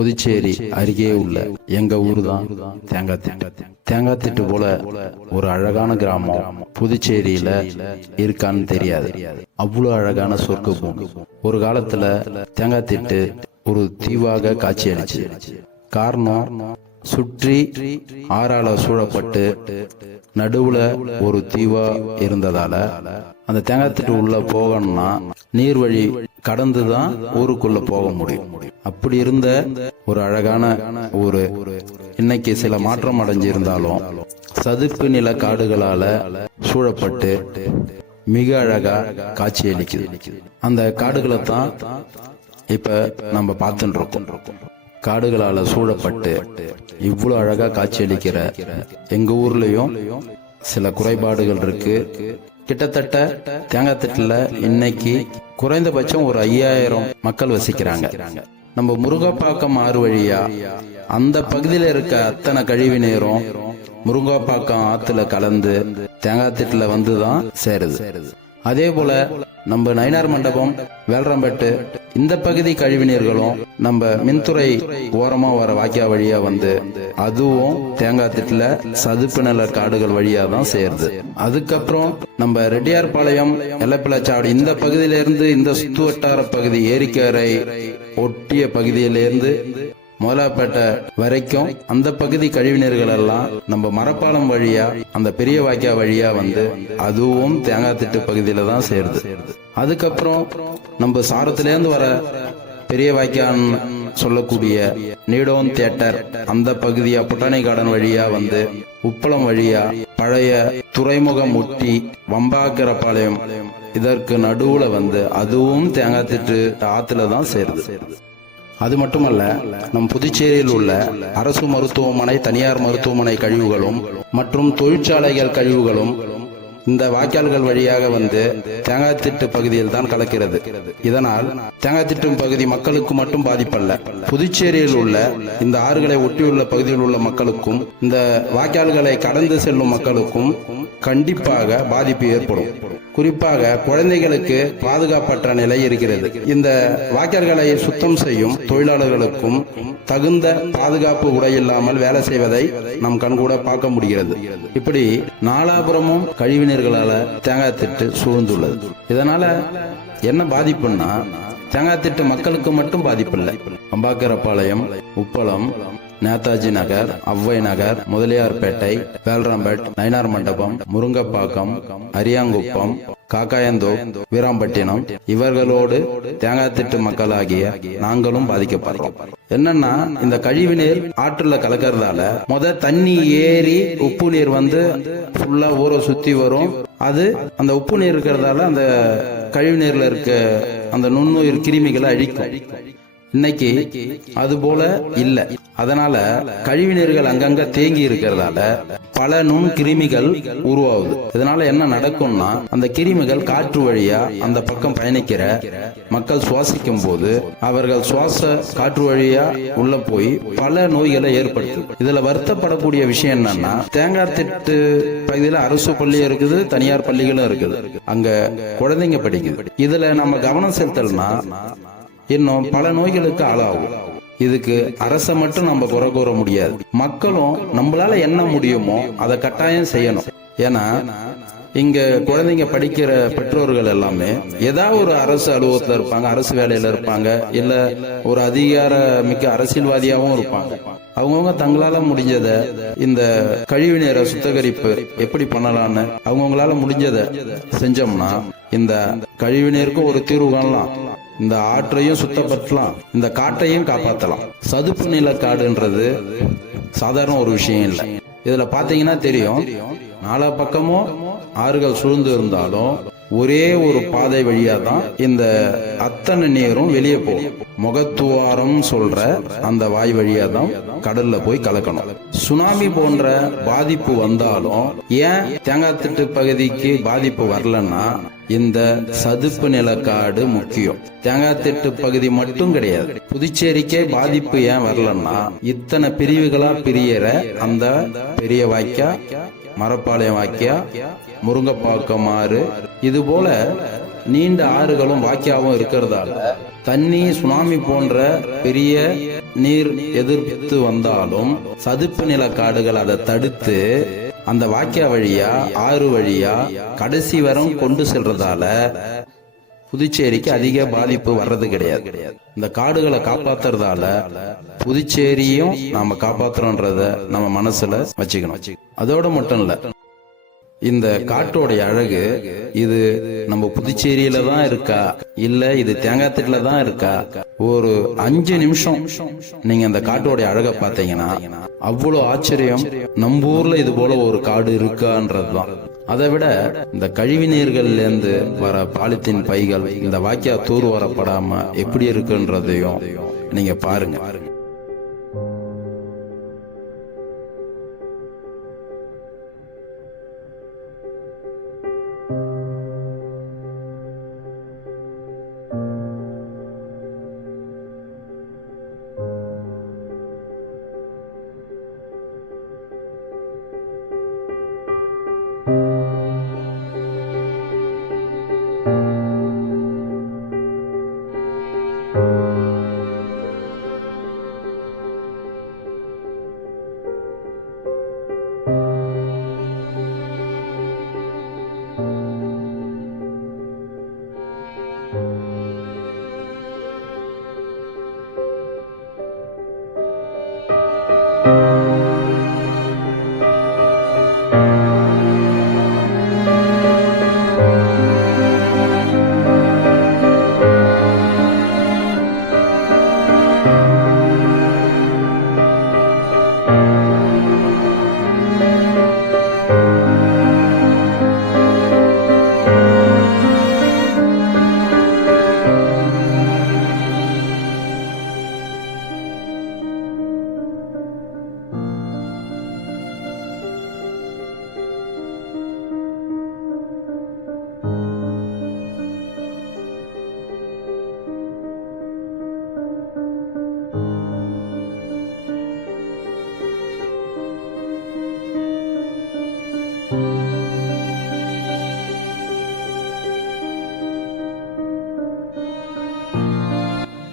புதுச்சேரி அருகே உள்ள எங்க ஊர் தான் தேங்காத்திட்டு போல ஒரு அழகான கிராமம் புதுச்சேரியில இருக்கான்னு தெரியாது. அவ்வளவு அழகான சொர்க்க பூமி. ஒரு காலத்துல தேங்காத்திட்டு ஒரு தீவாக காட்சி அளிச்சு. காரணம், சுற்றி ஆறால சூழப்பட்டு நடுவுல ஒரு தீவா இருந்ததால அந்த தேங்காத்திட்டு உள்ள போகணும்னா நீர் வழி கடந்துதான் ஊருக்குள்ள போக முடியும். அப்படி இருந்த ஒரு அழகான ஊரு இன்னைக்கு சில மாற்றம் அடைஞ்சிருந்தாலும் சதுப்பு நில காடுகளால சூழப்பட்டு மிக அழகா காட்சி அளிக்குது. அந்த காடுகளை தான் இப்ப நம்ம பார்த்துட்டு இருக்கோம். காடுகளால சூழப்பட்டு இவ்வளவு அழகா காட்சி அளிக்கிற எங்க ஊர்லயும் சில குறைபாடுகள் இருக்கு. கிட்டத்தட்ட தேங்காத்திட்டுல இன்னைக்கு குறைந்தபட்சம் ஒரு 5000 மக்கள் வசிக்கிறாங்க. நம்ம முருங்கப்பாக்கம் ஆறு வழியா அந்த பகுதியில இருக்க அத்தனை கழிவு நீரும் முருங்கப்பாக்கம் ஆத்துல கலந்து தேங்காத்திட்டுல வந்துதான் சேருது. அதே போல நம்ம நயினார் மண்டபம், வேல்ராம்பேட்டு இந்த பகுதி கழிவு நீர்களும் நம்ம மின்துறை ஓரமா வர வாய்க்கா வழியா வந்து அதுவும் தேங்காத்திட்டுல சதுப்பு நில காடுகள் வழியா தான் சேருது. அதுக்கப்புறம் நம்ம ரெட்டியார்பாளையம், எல்லப்பிள்ளைச்சாவடி இந்த பகுதியில இருந்து இந்த சுத்து வட்டார பகுதி ஏரிக்கரை ஒட்டிய பகுதியிலிருந்து முதலாப்பேட்டை வரைக்கும் அந்த பகுதி கழிவுநீர்கள் எல்லாம் நம்ம மரப்பாலம் வழியா அந்த பெரிய வாய்க்கா வழியா வந்து அதுவும் தேங்காத்திட்டு பகுதியில தான் சேருது. அதுக்கப்புறம் நம்ம சாரத்திலேருந்து வர பெரிய வாய்க்கான்னு சொல்லக்கூடிய நீடோன் தியேட்டர் அந்த பகுதியா புட்டானி கார்டன் வழியா வந்து உப்பளம் வழியா பழைய துறைமுகம் ஒட்டி வம்பாக்கரப்பாளையம் இதற்கு நடுவுல வந்து அதுவும் தேங்காத்திட்டு ஆத்துல தான் சேருது. அது மட்டுமல்ல, நம் புதுச்சேரியில் உள்ள அரசு மருத்துவமனை, தனியார் மருத்துவமனை கழிவுகளும் மற்றும் தொழிற்சாலைகள் கழிவுகளும் இந்த வாய்க்கால்கள் வழியாக வந்து தேங்காத்திட்டு பகுதியில் தான் கலக்கிறது. இதனால் தேங்காத்திட்டு பகுதி மக்களுக்கு மட்டும் பாதிப்பல்ல, புதுச்சேரியில் உள்ள இந்த ஆறுகளை ஒட்டியுள்ள பகுதியில் உள்ள மக்களுக்கும் இந்த வாய்க்கால்களை கடந்து செல்லும் மக்களுக்கும் கண்டிப்பாக பாதிப்பு ஏற்படும். குறிப்பாக குழந்தைகளுக்கு பாதுகாப்பற்ற நிலை இருக்கிறது. இந்த வாய்க்கால்களை சுத்தம் செய்யும் தொழிலாளர்களுக்கும் தகுந்த பாதுகாப்பு உடை இல்லாமல் வேலை செய்வதை நம் கண்கூட பார்க்க முடிகிறது. இப்படி நாலாபுரமும் கழிவுநீர்களால தேங்காத்திட்டு சூழ்ந்துள்ளது. இதனால என்ன பாதிப்புன்னா, தேங்காத்திட்டு மக்களுக்கு மட்டும் பாதிப்பில்லை. அம்பாக்கரப்பாளையம், உப்பளம், நேதாஜி நகர், அவ்வை நகர், முதலியார்பேட்டை, வேல்ராம்பேட், நயினார் மண்டபம், முருங்கப்பாக்கம், அரியாங்குப்பம், காக்காயந்தோ, வீராம்பட்டினம் இவர்களோடு தேங்காத்திட்டு மக்களாகிய நாங்களும் பாதிக்கப்படுறோம். என்னன்னா, இந்த கழிவு நீர் ஆற்றுல கலக்கிறதால தண்ணி ஏறி உப்பு நீர் வந்து ஃபுல்லா ஊரை சுத்தி வரும். அது அந்த உப்பு நீர் இருக்கிறதால அந்த கழிவு நீர்ல இருக்க அந்த நுண்ணுயிர் கிருமிகளை அழிக்கும். இன்னைக்கு அது போல இல்ல. அதனால கழிவு நீர்கள் அங்கங்க தேங்கி இருக்கிறதால பல நுண் கிருமிகள் உருவாகுது. இதனால என்ன நடக்கும்னா, அந்த கிருமிகள் காற்று வழியா அந்த பக்கம் பயணிக்கிற மக்கள் சுவாசிக்கும் போது அவர்கள் சுவாச காற்று வழியா உள்ள போய் பல நோய்களை ஏற்படுத்தும். இதுல வருத்தப்படக்கூடிய விஷயம் என்னன்னா, தேங்காத்திட்டு பகுதியில அரசு பள்ளி இருக்குது, தனியார் பள்ளிகளும் இருக்குது. அங்க குழந்தைங்க படிக்குது. இதுல நம்ம கவனம் செலுத்தல்னா இன்னும் பல நோய்களுக்கு ஆளாகும். இதுக்கு அரசை மட்டும் நம்ம குறை கூற முடியாது. மக்களும் நம்மளால என்ன முடியுமோ அதை கட்டாயம் செய்யணும். ஏன்னா இங்க குழந்தைங்க படிக்கிற பெற்றோர்கள் எல்லாமே ஏதாவது ஒரு அரசு அலுவலகத்துல இருப்பாங்க, அரசு வேலையில இருப்பாங்க, இல்ல ஒரு அதிகார மிக்க அரசியல்வாதியாகவும் இருப்பாங்க. அவங்கவுங்க தங்களால முடிஞ்சதை இந்த கழிவு நீர சுத்திகரிப்பு எப்படி பண்ணலான்னு அவங்கவுங்களால முடிஞ்சதை செஞ்சோம்னா இந்த கழிவு நீருக்கு ஒரு தீர்வு காணலாம். இந்த ஆற்றையும் சுத்தப்படுத்தலாம், இந்த காட்டையும் காப்பாற்றலாம். சதுப்பு நில காடுன்றது சாதாரண ஒரு விஷயம் இல்லை. இதுல பாத்தீங்கன்னா தெரியும், நாலா பக்கமும் ஆறுகள் சூழ்ந்து இருந்தாலும் ஒரே ஒரு பாதை வழியா தான் இந்த அத்தனை நீரும் வெளியே போகும். முகத்துவாரம் சொல்ற அந்த வாய் வழியா தான் கடல்ல போய் கலக்கணும். சுனாமி போன்ற பாதிப்பு வந்தாலும் ஏன் தேங்காத்திட்டு பகுதிக்கு பாதிப்பு வரலன்னா, இந்த சதுப்பு நிலக்காடு முக்கியம். தேங்காத்திட்டு பகுதி மட்டும் கிடையாது, புதுச்சேரிக்கே பாதிப்பு ஏன் வரலன்னா, இத்தனை பிரிவுகளா பிரியற அந்த பெரிய வாய்க்கா, மரப்பாளையம் வாய்க்கா, முருங்கப்பாக்கம் ஆறு, இது போல நீண்ட ஆறுகளும் வாக்கியாவும் இருக்கிறதால தண்ணி சுனாமி போன்ற பெரிய நீர் எதிர்த்து வந்தாலும் சதுப்பு நில காடுகள் அதை தடுத்து அந்த வாக்கியா வழியா ஆறு வழியா கடைசி வரம் கொண்டு செல்றதால புதுச்சேரிக்கு அதிக பாதிப்பு வர்றது கிடையாது. இந்த காடுகளை காப்பாத்துறதால புதுச்சேரியும் நாம காப்பாத்துறோன்றத நம்ம மனசுல வச்சுக்கணும். அதோட மட்டும் இல்ல, இந்த காட்டோடைய அழகு இது நம்ம புதுச்சேரியில தான் இருக்கா இல்ல இது தேங்காய்த்திட்டுல தான் இருக்கா, ஒரு 5 நிமிஷம் நீங்க அந்த காட்டோடைய அழகை பார்த்தீங்கன்னா அவ்வளவு ஆச்சரியம். நம்ம ஊர்ல இது போல ஒரு காடு இருக்கான்றதுதான். அதை விட இந்த கழிவு நீர்கள்ல இருந்து வர பாலித்தீன் பைகள் இந்த வாக்கியா தூர் வரப்படாம எப்படி இருக்குன்றதையும் நீங்க பாருங்க.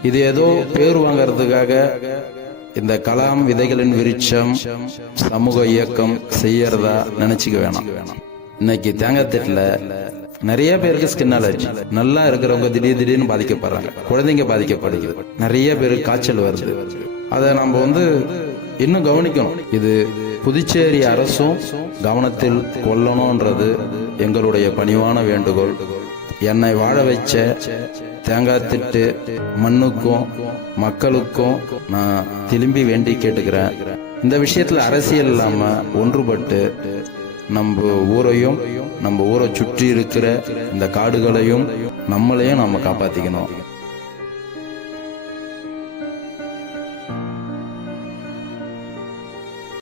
இது ஏதோ பேர் வாங்கறதுக்காக இந்த கலாம் விதைகளின் விருட்சம் சமூக இயக்கம் செய்யறதா நினைச்சுக்க வேணாம். இன்னைக்கு தேங்காய்த்திட்டுல நிறைய பேருக்கு ஸ்கின் அலர்ஜி. நல்லா இருக்கிறவங்க திடீர்னு பாதிக்கப்படுறாங்க, குழந்தைங்க பாதிக்கப்படுது, நிறைய பேருக்கு காய்ச்சல் வருது. அதை நம்ம இன்னும் கவனிக்கணும். இது புதுச்சேரி அரசும் கவனத்தில் கொள்ளணும்ன்றது எங்களுடைய பணிவான வேண்டுகோள். என்னை வாழ வச்ச தேங்காய்த்திட்டு மண்ணுக்கும் மக்களுக்கும் நான் திரும்பி வேண்டி கேட்டுக்கிறேன். இந்த விஷயத்துல அரசியல் இல்லாம ஒன்றுபட்டு நம்ம ஊரையும் நம்ம ஊரை சுற்றி இருக்கிற இந்த காடுகளையும் நம்மளையும் நாம காப்பாத்திக்கணும்.